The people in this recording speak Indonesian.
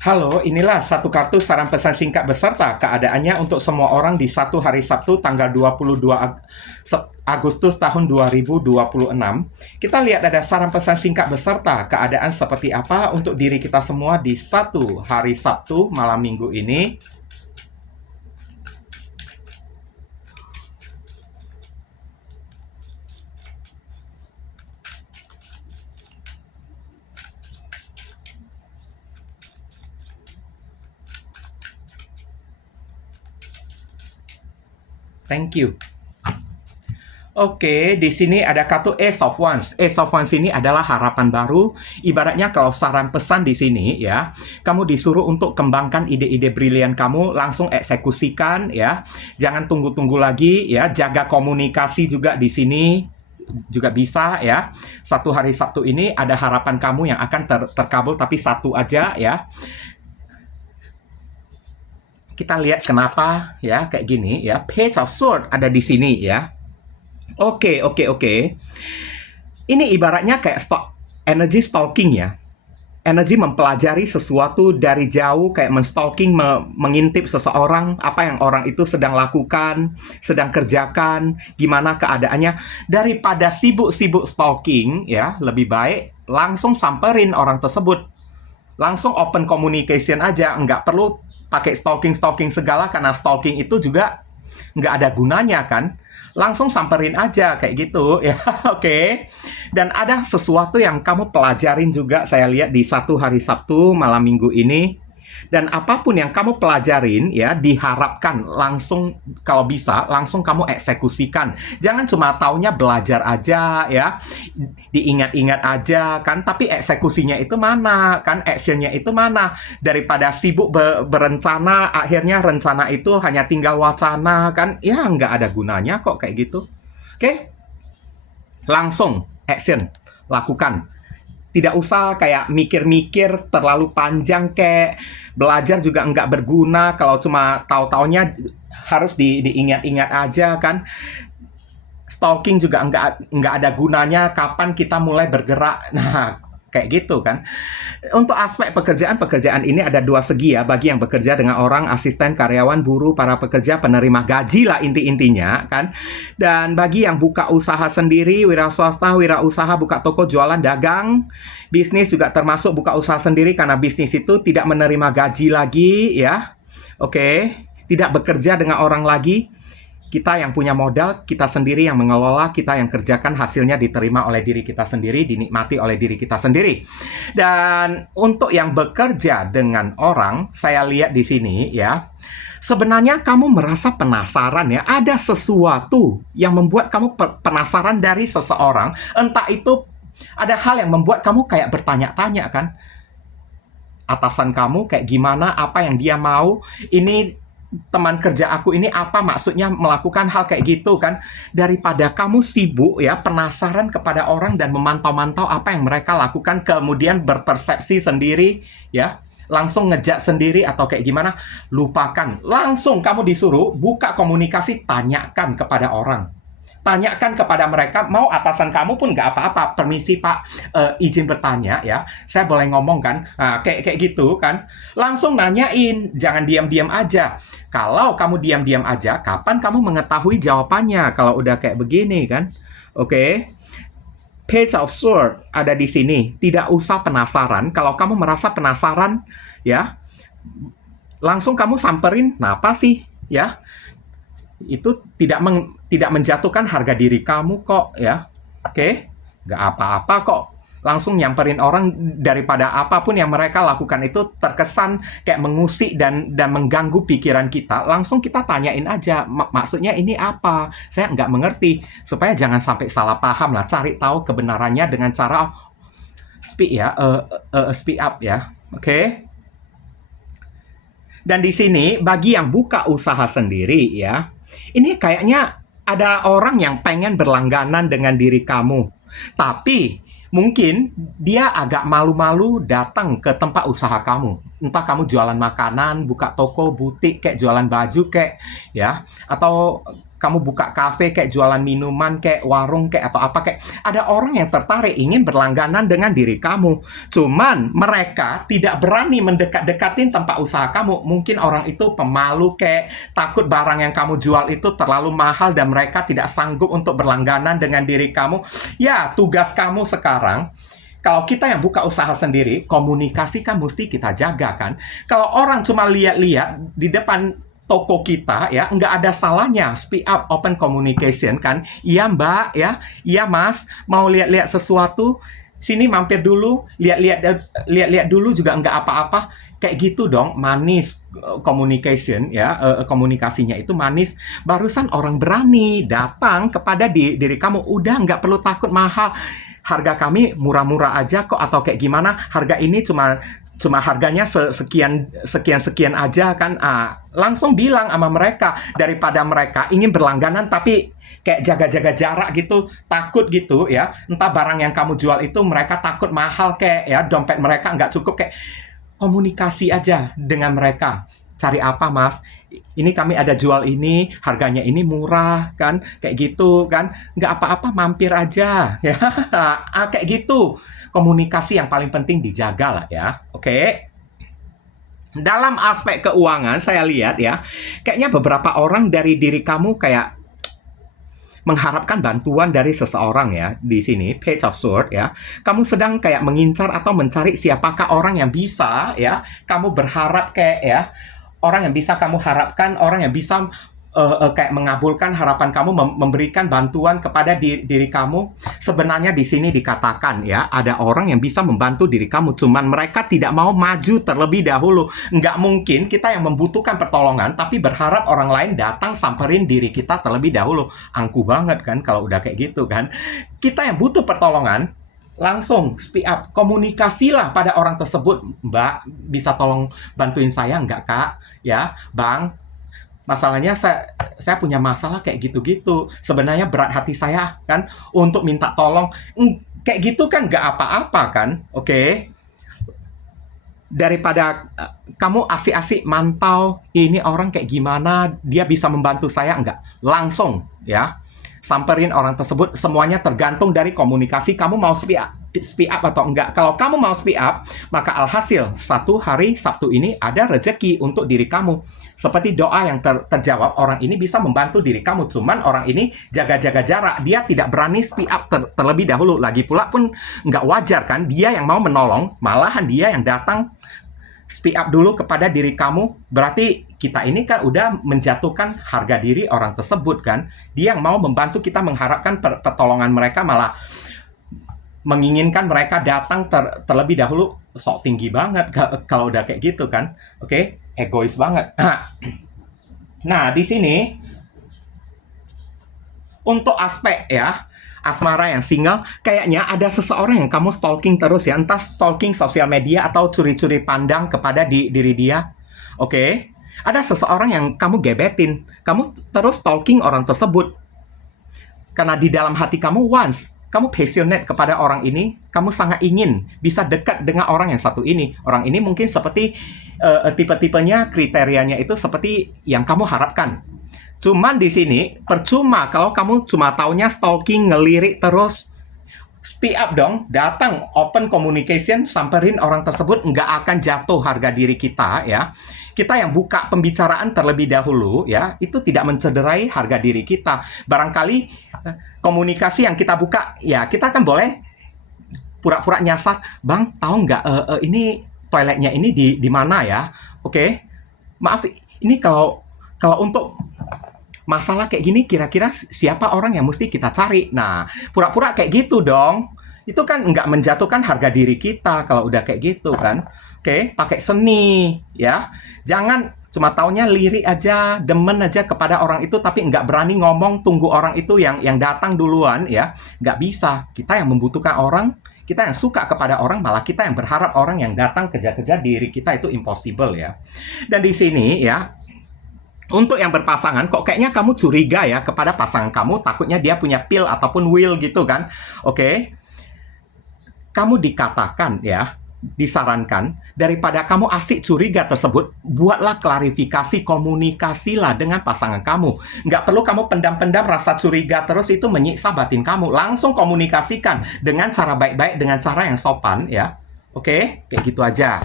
Halo, inilah satu kartu saran pesan singkat beserta keadaannya untuk semua orang di satu hari Sabtu tanggal 22 Agustus tahun 2026. Kita lihat ada saran pesan singkat beserta keadaan seperti apa untuk diri kita semua di satu hari Sabtu malam minggu ini. Thank you. Oke, di sini ada kartu Ace of Wands. Ace of Wands ini adalah harapan baru. Ibaratnya kalau saran pesan di sini ya, kamu disuruh untuk kembangkan ide-ide brilian kamu, langsung eksekusikan ya. Jangan tunggu-tunggu lagi ya, jaga komunikasi juga di sini juga bisa ya. Satu hari Sabtu ini ada harapan kamu yang akan terkabul, tapi satu aja ya. Kita lihat kenapa ya kayak gini ya. Page of Swords ada di sini ya. Oke. Ini ibaratnya kayak energy stalking ya. Energi mempelajari sesuatu dari jauh, kayak menstalking, mengintip seseorang, apa yang orang itu sedang lakukan, sedang kerjakan, gimana keadaannya. Daripada sibuk-sibuk stalking ya, lebih baik langsung samperin orang tersebut. Langsung open communication aja, nggak perlu pakai stalking-stalking segala, karena stalking itu juga nggak ada gunanya kan. Langsung samperin aja kayak gitu ya. Oke. Dan ada sesuatu yang kamu pelajarin juga, saya lihat di satu hari Sabtu malam minggu ini. Dan apapun yang kamu pelajarin ya, diharapkan langsung, kalau bisa langsung kamu eksekusikan. Jangan cuma taunya belajar aja ya, diingat-ingat aja kan, tapi eksekusinya itu mana kan, actionnya itu mana. Daripada sibuk berencana, akhirnya rencana itu hanya tinggal wacana kan, ya nggak ada gunanya kok kayak gitu. Oke, langsung action, lakukan. Tidak usah kayak mikir-mikir terlalu panjang, kayak belajar juga nggak berguna kalau cuma tahu-taunya harus diingat-ingat aja kan. Stalking juga nggak ada gunanya. Kapan kita mulai bergerak? Nah, kayak gitu kan. Untuk aspek pekerjaan ini ada dua segi ya, bagi yang bekerja dengan orang, asisten, karyawan, buruh, para pekerja, penerima gaji lah inti-intinya kan. Dan bagi yang buka usaha sendiri, wira swasta, wira usaha, buka toko, jualan, dagang, bisnis juga termasuk buka usaha sendiri, karena bisnis itu tidak menerima gaji lagi ya. Oke, tidak bekerja dengan orang lagi. Kita yang punya modal, kita sendiri yang mengelola, kita yang kerjakan, hasilnya diterima oleh diri kita sendiri, dinikmati oleh diri kita sendiri. Dan untuk yang bekerja dengan orang, saya lihat di sini ya, sebenarnya kamu merasa penasaran ya, ada sesuatu yang membuat kamu penasaran dari seseorang, entah itu ada hal yang membuat kamu kayak bertanya-tanya kan, atasan kamu kayak gimana, apa yang dia mau, ini teman kerja aku ini apa maksudnya melakukan hal kayak gitu kan. Daripada kamu sibuk ya, penasaran kepada orang dan memantau-mantau apa yang mereka lakukan, kemudian berpersepsi sendiri ya, langsung ngejak sendiri atau kayak gimana, lupakan. Langsung kamu disuruh buka komunikasi, tanyakan kepada orang. Tanyakan kepada mereka, mau atasan kamu pun nggak apa-apa. Permisi Pak, izin bertanya ya, saya boleh ngomong kan? Nah, kayak gitu kan. Langsung nanyain, jangan diam-diam aja. Kalau kamu diam-diam aja, kapan kamu mengetahui jawabannya kalau udah kayak begini kan? Oke. Page of Swords ada di sini. Tidak usah penasaran. Kalau kamu merasa penasaran ya, langsung kamu samperin, nah apa sih ya? Itu tidak menjatuhkan harga diri kamu kok ya. Oke, nggak apa-apa kok. Langsung nyamperin orang, daripada apapun yang mereka lakukan itu terkesan kayak mengusik dan mengganggu pikiran kita. Langsung kita tanyain aja, maksudnya ini apa? Saya nggak mengerti. Supaya jangan sampai salah paham lah. Cari tahu kebenarannya dengan cara speak up ya. Oke. Dan di sini bagi yang buka usaha sendiri ya, ini kayaknya ada orang yang pengen berlangganan dengan diri kamu. Tapi mungkin dia agak malu-malu datang ke tempat usaha kamu. Entah kamu jualan makanan, buka toko, butik, kayak jualan baju kayak ya, atau kamu buka kafe kayak jualan minuman kayak warung kayak atau apa kayak ada orang yang tertarik ingin berlangganan dengan diri kamu. Cuman mereka tidak berani mendekat-dekatin tempat usaha kamu. Mungkin orang itu pemalu kayak takut barang yang kamu jual itu terlalu mahal dan mereka tidak sanggup untuk berlangganan dengan diri kamu. Ya, tugas kamu sekarang, kalau kita yang buka usaha sendiri, komunikasi kan mesti kita jaga kan. Kalau orang cuma lihat-lihat di depan toko kita ya, nggak ada salahnya speak up, open communication kan. Iya mbak ya, iya mas, mau lihat-lihat sesuatu, sini mampir dulu, lihat-lihat dulu juga nggak apa-apa. Kayak gitu dong, manis communication ya, komunikasinya itu manis. Barusan orang berani datang kepada diri kamu, udah nggak perlu takut mahal. Harga kami murah-murah aja kok, atau kayak gimana, harga ini cuma harganya sekian aja kan. Langsung bilang sama mereka, daripada mereka ingin berlangganan tapi kayak jaga-jaga jarak gitu, takut gitu ya, entah barang yang kamu jual itu mereka takut mahal kayak ya, dompet mereka nggak cukup, kayak komunikasi aja dengan mereka. Cari apa mas? Ini kami ada jual ini, harganya ini murah kan, kayak gitu kan, nggak apa-apa mampir aja ya. Kayak gitu. Komunikasi yang paling penting dijaga lah ya. Oke. Dalam aspek keuangan saya lihat ya, kayaknya beberapa orang dari diri kamu kayak mengharapkan bantuan dari seseorang ya. Di sini Page of Swords ya, kamu sedang kayak mengincar atau mencari siapakah orang yang bisa ya, kamu berharap kayak ya, orang yang bisa kamu harapkan, orang yang bisa kayak mengabulkan harapan kamu, memberikan bantuan kepada diri kamu. Sebenarnya di sini dikatakan ya, ada orang yang bisa membantu diri kamu, cuman mereka tidak mau maju terlebih dahulu. Nggak mungkin kita yang membutuhkan pertolongan tapi berharap orang lain datang samperin diri kita terlebih dahulu. Angkuh banget kan kalau udah kayak gitu kan. Kita yang butuh pertolongan langsung speak up, komunikasilah pada orang tersebut. Mbak, bisa tolong bantuin saya nggak kak? Ya, bang, masalahnya saya punya masalah kayak gitu-gitu. Sebenarnya berat hati saya kan untuk minta tolong. Kayak gitu kan nggak apa-apa kan, oke? Daripada kamu asik-asik mantau, ini orang kayak gimana, dia bisa membantu saya nggak? Langsung ya, samperin orang tersebut. Semuanya tergantung dari komunikasi kamu mau speak up atau enggak. Kalau kamu mau speak up, maka alhasil satu hari Sabtu ini ada rezeki untuk diri kamu. Seperti doa yang terjawab, orang ini bisa membantu diri kamu. Cuman orang ini jaga-jaga jarak, dia tidak berani speak up terlebih dahulu. Lagi pula pun nggak wajar kan, dia yang mau menolong, malahan dia yang datang speak up dulu kepada diri kamu. Berarti kita ini kan udah menjatuhkan harga diri orang tersebut kan. Dia yang mau membantu kita, mengharapkan pertolongan mereka, malah menginginkan mereka datang terlebih dahulu. Sok tinggi banget kalau udah kayak gitu kan. Oke, egois banget. Nah, di sini untuk aspek ya asmara yang single, kayaknya ada seseorang yang kamu stalking terus ya, entah stalking sosial media atau curi-curi pandang kepada diri dia. Oke, ada seseorang yang kamu gebetin, kamu terus stalking orang tersebut karena di dalam hati kamu, once kamu passionate kepada orang ini, kamu sangat ingin bisa dekat dengan orang yang satu ini. Orang ini mungkin seperti tipe-tipenya, kriterianya itu seperti yang kamu harapkan. Cuman di sini percuma kalau kamu cuma taunya stalking, ngelirik terus. Speak up dong, datang, open communication, samperin orang tersebut, nggak akan jatuh harga diri kita ya. Kita yang buka pembicaraan terlebih dahulu ya, itu tidak mencederai harga diri kita. Barangkali komunikasi yang kita buka ya, kita kan boleh pura-pura nyasar, bang tahu nggak ini toiletnya ini di mana ya? Oke, maaf, ini kalau untuk masalah kayak gini kira-kira siapa orang yang mesti kita cari? Nah, pura-pura kayak gitu dong. Itu kan nggak menjatuhkan harga diri kita kalau udah kayak gitu kan. Oke, pakai seni ya. Jangan cuma taunya lirik aja, demen aja kepada orang itu tapi nggak berani ngomong, tunggu orang itu yang datang duluan ya. Nggak bisa. Kita yang membutuhkan orang, kita yang suka kepada orang, malah kita yang berharap orang yang datang kejar-kejar diri kita, itu impossible ya. Dan di sini ya, untuk yang berpasangan, kok kayaknya kamu curiga ya kepada pasangan kamu, takutnya dia punya pill ataupun will gitu kan. Oke. Kamu dikatakan ya, disarankan, daripada kamu asik curiga tersebut, buatlah klarifikasi, komunikasilah dengan pasangan kamu. Nggak perlu kamu pendam-pendam rasa curiga terus, itu menyiksa batin kamu. Langsung komunikasikan dengan cara baik-baik, dengan cara yang sopan, ya. Oke, kayak gitu aja.